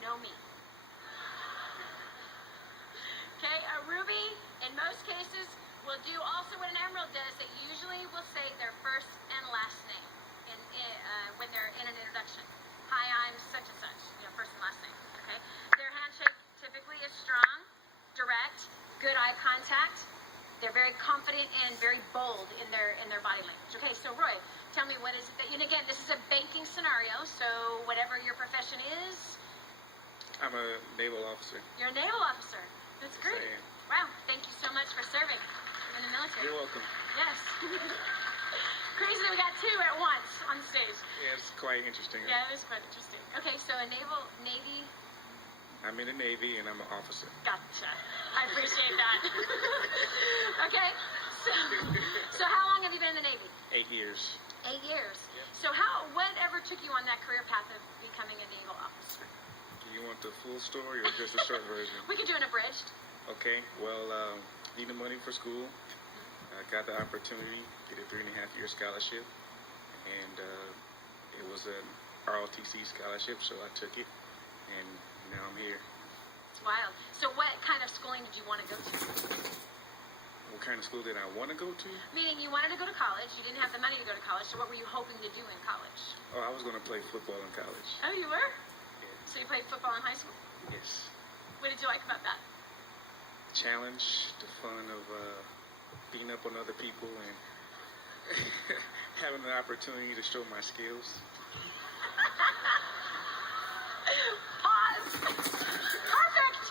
know me. Okay, a ruby, in most cases, will do also what an emerald does. They usually will say their first and last name when they're in an introduction. Hi, I'm such and such, first and last name, okay? Their handshake typically is strong, direct, good eye contact. They're very confident and very bold in their body language. Okay, so Roy, tell me what is it that, and again, this is a banking scenario, so whatever your profession is. I'm a naval officer. You're a naval officer. That's great. Wow, thank you so much for serving in the military. You're welcome. Yes. Crazy that we got two at once on stage. Yeah, it's quite interesting. Yeah, it is quite interesting. Okay, so a Navy. I'm in the Navy and I'm an officer. Gotcha. I appreciate that. Okay, so how long have you been in the Navy? 8 years. 8 years. Yep. So whatever took you on that career path of becoming a naval officer? Do you want the full story or just the short version? We could do an abridged. Okay, well, needed money for school. I got the opportunity, get a 3.5-year scholarship, and it was an ROTC scholarship, so I took it, and now I'm here. It's wild. So what kind of schooling did you want to go to? What kind of school did I want to go to? Meaning you wanted to go to college, you didn't have the money to go to college, so what were you hoping to do in college? Oh, I was going to play football in college. Oh, you were? Yeah. So you played football in high school? Yes. What did you like about that? Challenge, the fun of beating up on other people and having an opportunity to show my skills. Pause. Perfect.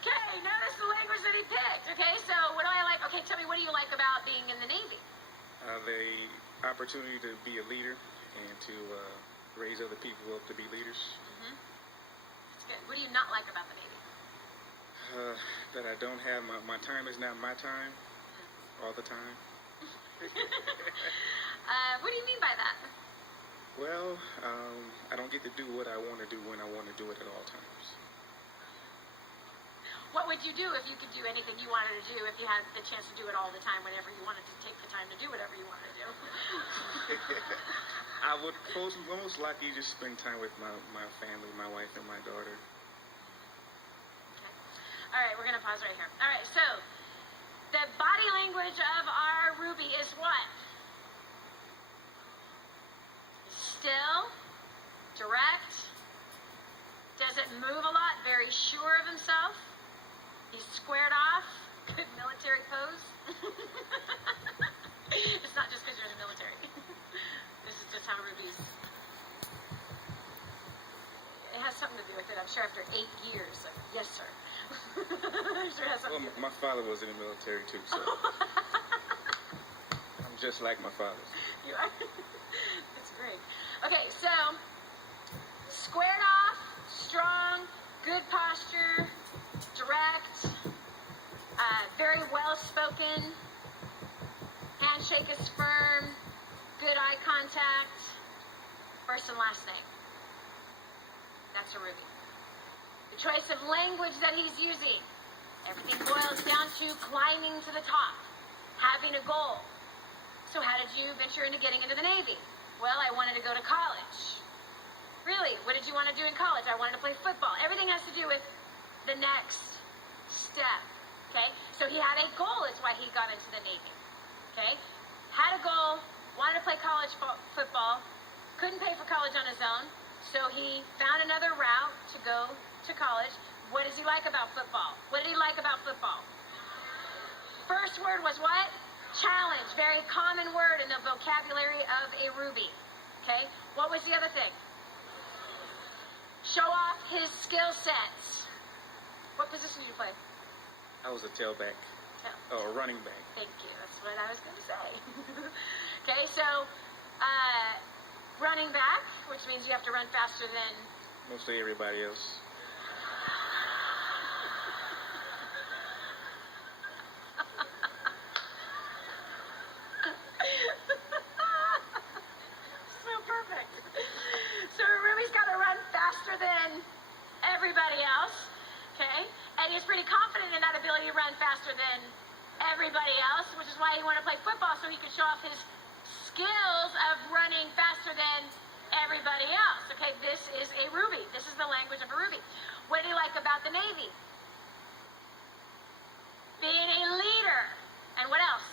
Okay, notice the language that he picked. Okay, so what do I like? Okay, tell me, what do you like about being in the Navy? The opportunity to be a leader and to raise other people up to be leaders. Mm-hmm. That's good. What do you not like about the Navy? That I don't have my time is not my time all the time. What do you mean by that? Well, I don't get to do what I want to do when I want to do it at all times. What would you do if you could do anything you wanted to do, if you had the chance to do it all the time, whenever you wanted to take the time to do whatever you wanted to do? I would most likely just spend time with my family, my wife and my daughter. All right, we're going to pause right here. All right, so the body language of our Ruby is what? Still, direct, doesn't move a lot, very sure of himself. He's squared off, good military pose. It's not just because you're in the military. This is just how Ruby's. It has something to do with it, I'm sure, after 8 years. Yes, sir. Sure has Well, something. my father was in the military too, so I'm just like my father. You are. That's great. Okay, so squared off, strong, good posture, direct, very well spoken. Handshake is firm, good eye contact. First and last name. That's a Ruby. The choice of language that he's using. Everything boils down to climbing to the top, having a goal. So how did you venture into getting into the Navy? Well, I wanted to go to college. Really? What did you want to do in college? I wanted to play football. Everything has to do with the next step. Okay? So he had a goal is why he got into the Navy. Okay? Had a goal, wanted to play college football, couldn't pay for college on his own, so he found another route to go to college. What does he like about football? What did he like about football? First word was what? Challenge. Very common word in the vocabulary of a Ruby. Okay? What was the other thing? Show off his skill sets. What position did you play? I was a tailback. Oh, a running back. Thank you. That's what I was going to say. Okay, so running back, which means you have to run faster than Mostly everybody else. So perfect. So Ruby's got to run faster than everybody else, okay? And he's pretty confident in that ability to run faster than everybody else, which is why he wanted to play football, so he could show off his skills of running faster than everybody else. Okay, this is a Ruby. This is the language of a ruby. What do you like about the Navy? Being a leader. And what else?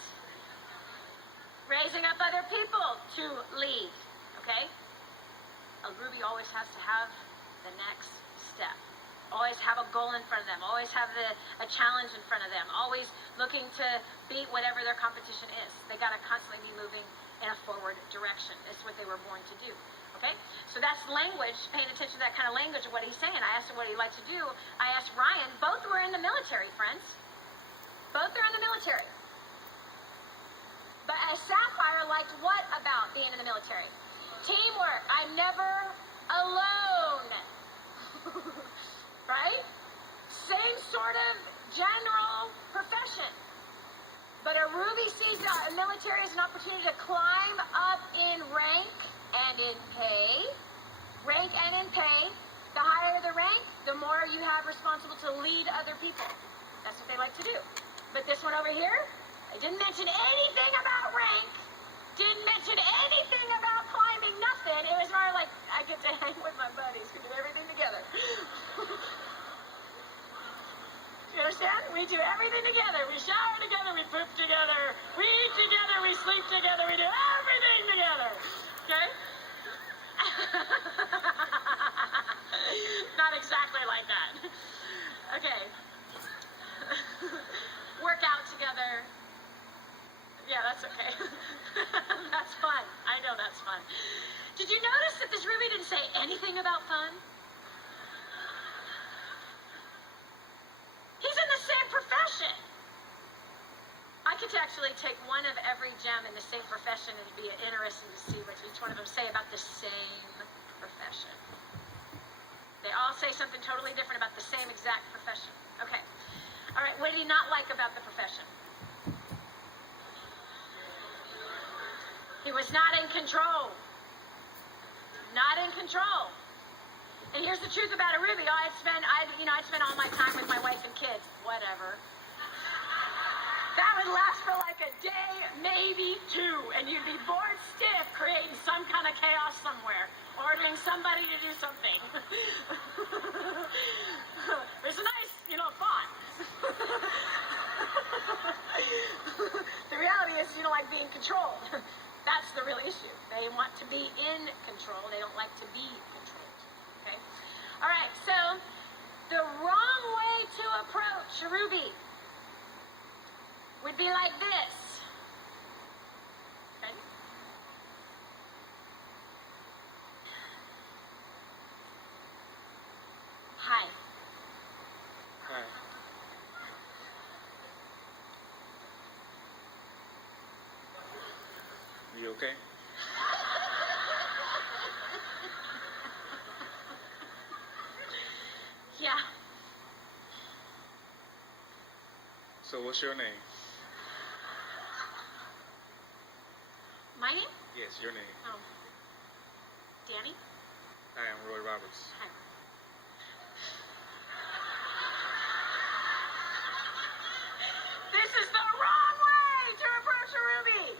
Raising up other people to lead. Okay? A ruby always has to have the next step. Always have a goal in front of them. Always have a challenge in front of them. Always looking to beat whatever their competition is. They got to constantly be moving in a forward direction. It's what they were born to do. Okay? So that's language, paying attention to that kind of language of what he's saying. I asked him what he'd like to do. I asked Ryan. Both were in the military, friends. Both are in the military. But Sapphire liked what about being in the military? Teamwork. I'm never alone. Right? Same sort of general profession. But a ruby sees the military as an opportunity to climb up in rank and in pay. Rank and in pay. The higher the rank, the more you have responsible to lead other people. That's what they like to do. But this one over here, I didn't mention anything about rank. Didn't mention anything about climbing, nothing. It was more like, I get to hang with my buddies. We did everything together. You understand? We do everything together. We shower together. We poop together. We eat together. We sleep together. We do everything together. Okay? Not exactly like that. Okay. Work out together. Yeah, that's okay. That's fun. I know that's fun. Did you notice that this ruby didn't say anything about fun? He's in the same profession. I could actually take one of every gem in the same profession and it'd be interesting to see what each one of them say about the same profession. They all say something totally different about the same exact profession. Okay. All right, what did he not like about the profession? He was not in control. Not in control. And here's the truth about a ruby. I'd spend all my time with my wife and kids. Whatever. That would last for like a day, maybe two, and you'd be bored stiff creating some kind of chaos somewhere, ordering somebody to do something. It's a nice, thought. The reality is you don't like being controlled. That's the real issue. They want to be in control. They don't like to be controlled. Okay? All right, so the wrong way to approach a ruby would be like this. Okay? Hi. Hi. You okay? Yeah. So what's your name? My name? Yes, your name. Oh. Danny? Hi, I'm Roy Roberts. Hi. This is the wrong way to approach a ruby.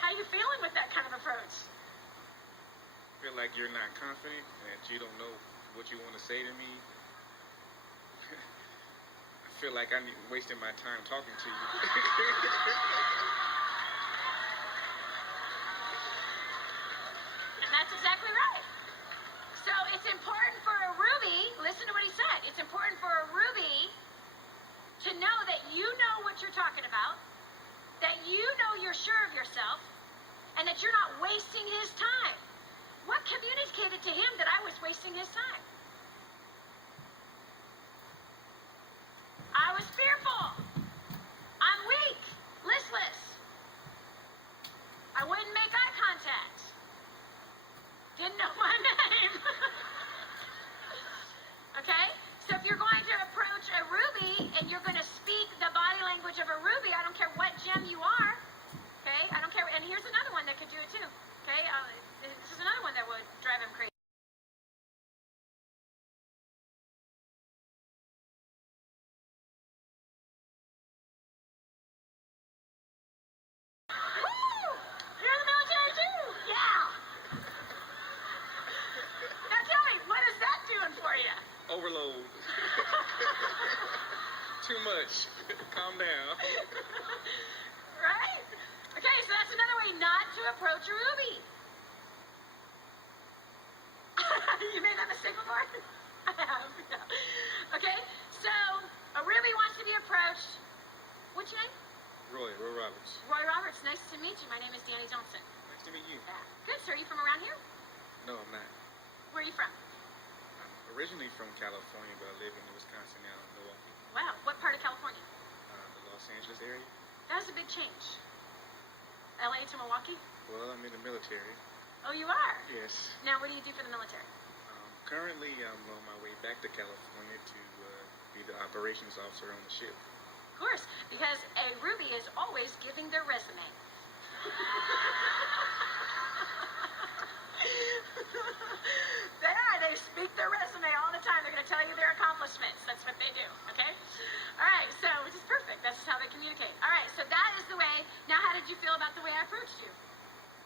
How you feeling with that kind of approach? I feel like you're not confident and that you don't know what you want to say to me. I feel like I'm wasting my time talking to you. And that's exactly right. So it's important for a ruby, listen to what he said, it's important for a ruby to know that you know what you're talking about, that you know you're sure of yourself, and that you're not wasting his time. What communicated to him that I was wasting his time? I was fearful. I'm weak, listless. I wouldn't make eye contact. Didn't know my name. Okay? So if you're going to approach a ruby and you're going to speak the body language of a ruby, I don't care what gem you are. Okay? I don't care. And here's another one that could do it too. Okay? This is another one that would drive him crazy. overload. Too much. Calm down. Right? Okay, so that's another way not to approach a ruby. You made that mistake before? I have. Yeah. Okay, so a ruby wants to be approached. What's your name? Roy Roberts. Roy Roberts. Nice to meet you. My name is Danny Johnson. Nice to meet you. Yeah. Good. So are you from around here? No, I'm not. Where are you from? I'm originally from California, but I live in Wisconsin now, in Milwaukee, Wow. What part of California? the Los Angeles area. That was a big change. LA to Milwaukee? Well, I'm in the military. Oh, you are? Yes. Now, what do you do for the military? Currently, I'm on my way back to California to be the operations officer on the ship. Of course, because a ruby is always giving their resume. They speak their resume all the time. They're going to tell you their accomplishments. That's what they do, okay? All right, so, which is perfect. That's just how they communicate. All right, so that is the way. Now, how did you feel about the way I approached you?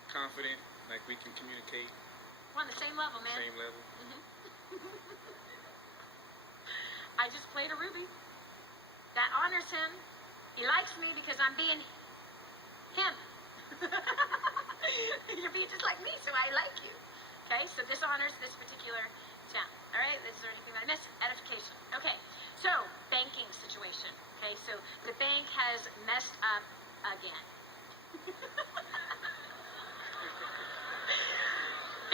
Confident, like we can communicate, We're on the same level, man. same level. I just played a ruby. That honors him. He likes me because I'm being him. You're being just like me, so I like you. Okay, so this honors this particular town. All right, is there anything that I missed? Edification. Okay, so banking situation. Okay, so the bank has messed up again.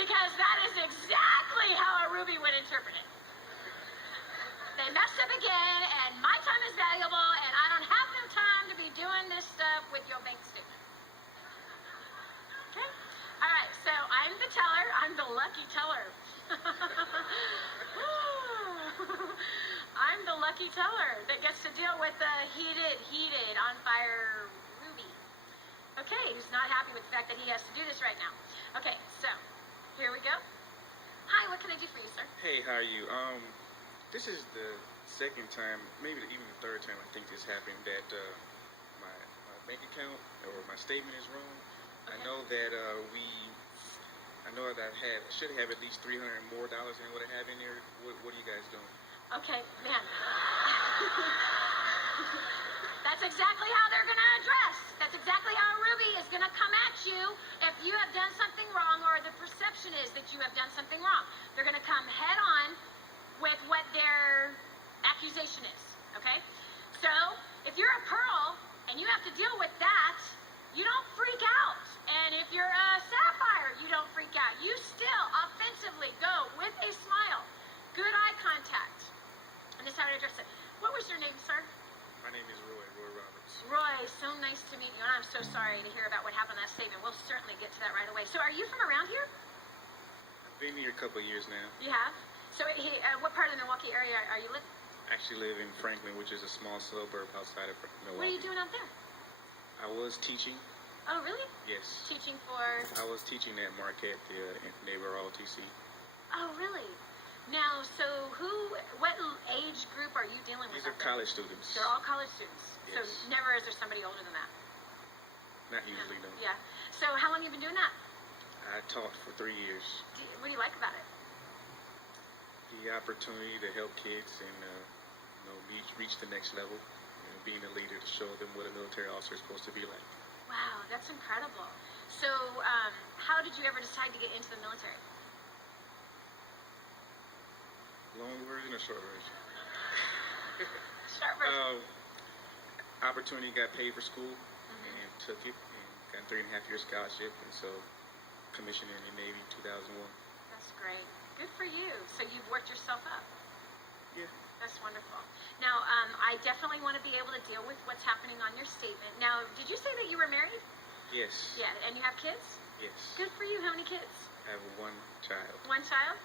Because that is exactly how a ruby would interpret it. They messed up again, and my time is valuable, and I don't have no time to be doing this stuff with your bank statement. Okay? All right, so I'm the teller. I'm the lucky teller. I'm the lucky teller that gets to deal with the heated, on fire ruby. Okay, who's not happy with the fact that he has to do this right now. Okay, so here we go. Hi, what can I do for you, sir? Hey, how are you? This is the second time, maybe even the third time I think this happened that my bank account or my statement is wrong. I Okay. know that I know that I should have at least $300 more than what I have in there. What are you guys doing? Okay, man. That's exactly how they're going to address. That's exactly how a ruby is going to come at you if you have done something wrong or the perception is that you have done something wrong. They're going to come head on with what their accusation is, okay? So, if you're a pearl and you have to deal with that, you don't freak out. And if you're a sapphire, you don't freak out. You still offensively go with a smile, good eye contact. And this is how to address it. What was your name, sir? My name is Roy Roberts. Roy, so nice to meet you, and I'm so sorry to hear about what happened in that statement. We'll certainly get to that right away. So are you from around here? I've been here a couple of years now. You have? So what part of the Milwaukee area are you living? I actually live in Franklin, which is a small suburb outside of Milwaukee. What are you doing out there? I was teaching. Oh, really? Yes. Teaching for... I was teaching at Marquette, the neighbor ROTC. Oh, really? Now, so what age group are you dealing with? These are out there? college students. They're all college students. Yes. So never is there somebody older than that. Not usually, no. Yeah. So how long have you been doing that? I taught for 3 years. What do you like about it? The opportunity to help kids and reach the next level, being a leader to show them what a military officer is supposed to be like. Wow, that's incredible. So how did you ever decide to get into the military? Long version or short version? Start first. Opportunity, got paid for school and took it and got a 3.5-year scholarship, and so commissioned in the Navy 2001. That's great. Good for you. So you've worked yourself up. Yeah. That's wonderful. Now, I definitely want to be able to deal with what's happening on your statement. Now, did you say that you were married? Yes. Yeah, and you have kids? Yes. Good for you. How many kids? I have one child. One child?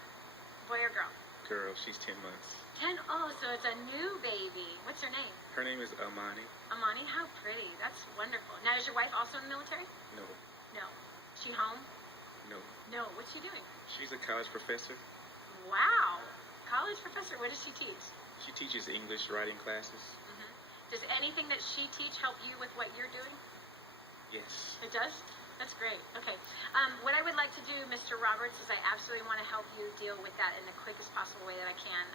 Boy or girl? Girl, she's 10 months. 10? Oh, so it's a new baby. What's her name? Her name is Amani. Amani? How pretty. That's wonderful. Now, is your wife also in the military? No. No. She home? No. No. What's she doing? She's a college professor. Wow. College professor. What does she teach? She teaches English writing classes. Does anything that she teach help you with what you're doing? Yes. It does? That's great. Okay. What I would like to do, Mr. Roberts, is I absolutely want to help you deal with that in the quickest possible way that I can.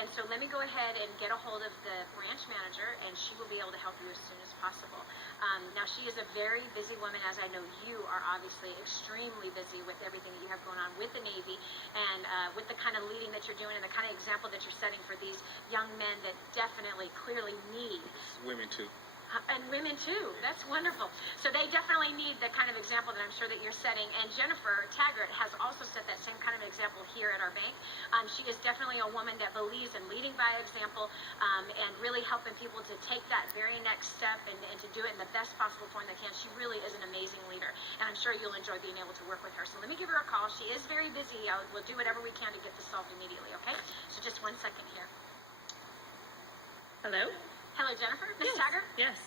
And so let me go ahead and get a hold of the branch manager, and she will be able to help you as soon as possible. Now, she is a very busy woman, as I know you are obviously extremely busy with everything that you have going on with the Navy and with the kind of leading that you're doing and the kind of example that you're setting for these young men that definitely, clearly need. Women too. And women too. That's wonderful. So they definitely need the kind of example that I'm sure that you're setting. And Jennifer Taggart has also set that same kind of example here at our bank. She is definitely a woman that believes in leading by example and really helping people to take that very next step and to do it in the best possible form they can. She really is an amazing leader. And I'm sure you'll enjoy being able to work with her. So let me give her a call. She is very busy. We'll do whatever we can to get this solved immediately, okay? So just 1 second here. Hello? Hello, Jennifer. Miss Taggart? Yes.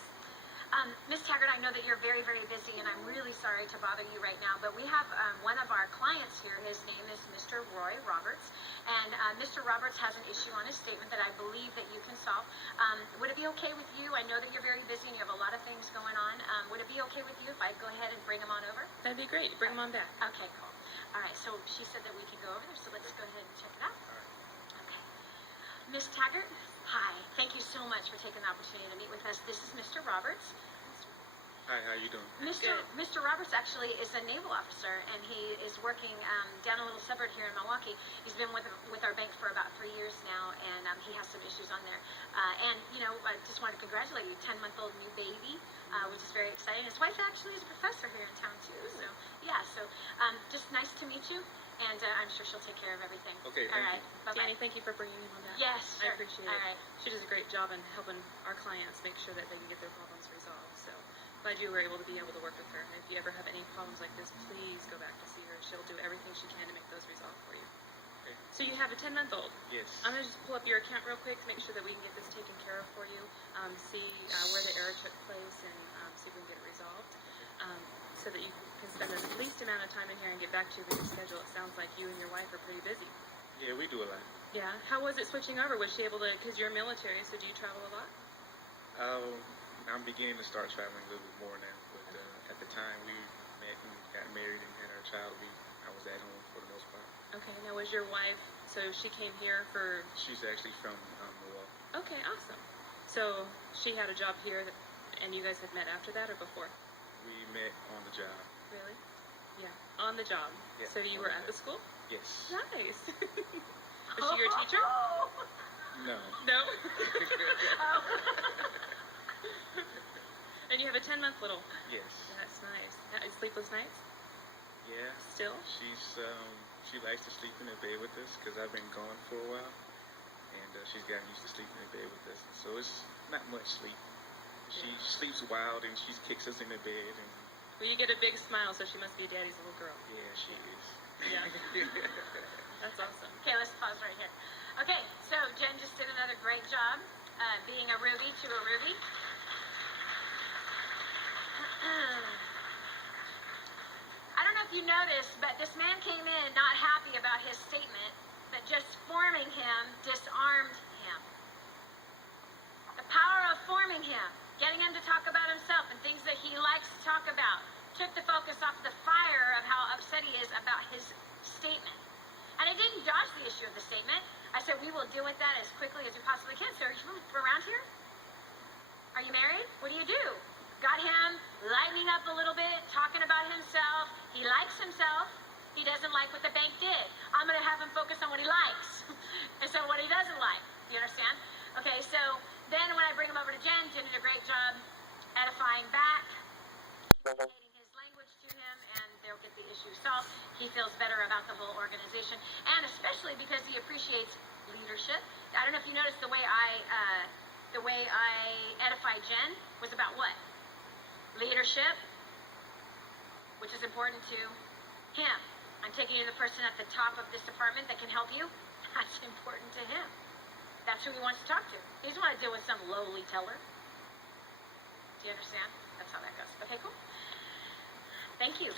Miss Taggart, I know that you're very, very busy, and I'm really sorry to bother you right now, but we have one of our clients here. His name is Mr. Roy Roberts, and Mr. Roberts has an issue on his statement that I believe that you can solve. Would it be okay with you? I know that you're very busy and you have a lot of things going on. Would it be okay with you if I go ahead and bring him on over? That'd be great. Bring them on back. Okay, cool. All right, so she said that we can go over there, so let's go ahead and check it out. Okay. Miss Taggart, hi. Thank you so much for taking the opportunity to meet with us. This is Mr. Roberts. Hi, how you doing? Mr. Roberts actually is a naval officer, and he is working down a little suburb here in Milwaukee. He's been with our bank for about 3 years now, and he has some issues on there. And, you know, I just want to congratulate you, 10-month-old new baby, which is very exciting. His wife actually is a professor here in town, too. So, yeah, just nice to meet you, and I'm sure she'll take care of everything. Okay, All thank right, you. bye-bye. Danny, thank you for bringing him on back. Yes, sure. I appreciate it. All right. She does a great job in helping our clients make sure that they can get their problems resolved. So glad you were able to work with her. And if you ever have any problems like this, please go back to see her. She'll do everything she can to make those resolved for you. Okay. So you have a 10-month-old. Yes. I'm going to just pull up your account real quick to make sure that we can get this taken care of for you, see where the error took place, and see if we can get it resolved, so that you can spend the least amount of time in here and get back to your busy schedule. It sounds like you and your wife are pretty busy. Yeah, we do a lot. Yeah. How was it switching over? Was she able to, because you're military, so do you travel a lot? I'm beginning to start traveling a little bit more now, but at the time we met and got married and had our child, I was at home for the most part. Okay. Now, was your wife, so she came here for... She's actually from Milwaukee. Okay, awesome. So she had a job here, and you guys had met after that or before? We met on the job. Really? Yeah, on the job. Yeah, So you on were the at the job. school? Yes. Nice. Was she your teacher? No. No? Oh. And you have a 10-month little. Yes. That's nice. Sleepless nights? Yeah. Still? She likes to sleep in the bed with us because I've been gone for a while, and she's gotten used to sleeping in the bed with us. And so it's not much sleep. She sleeps wild and she kicks us in the bed. And Well, you get a big smile, so she must be Daddy's little girl. yeah, she is. Yeah. That's awesome. Okay, let's pause right here. Okay, so Jen just did another great job being a Ruby to a Ruby. I don't know if you noticed, but this man came in not happy about his statement, but just forming him disarmed him. The power of forming him, getting him to talk about himself and things that he likes to talk about, took the focus off the fire of how upset he is about his statement. And I didn't dodge the issue of the statement. I said, we will deal with that as quickly as we possibly can. So are you around here? Are you married? What do you do? Got him lightening up a little bit, talking about himself. He likes himself. He doesn't like what the bank did. I'm going to have him focus on what he likes instead of what he doesn't like. You understand? Okay, so then when I bring him over to Jen, Jen did a great job edifying back, communicating his language to him, and they'll get the issue solved. He feels better about the whole organization, and especially because he appreciates leadership. I don't know if you noticed the way I edified Jen was about what? Leadership, which is important to him. I'm taking you to the person at the top of this department that can help you. That's important to him. That's who he wants to talk to. He doesn't want to deal with some lowly teller. Do you understand? That's how that goes. Okay, cool. Thank you.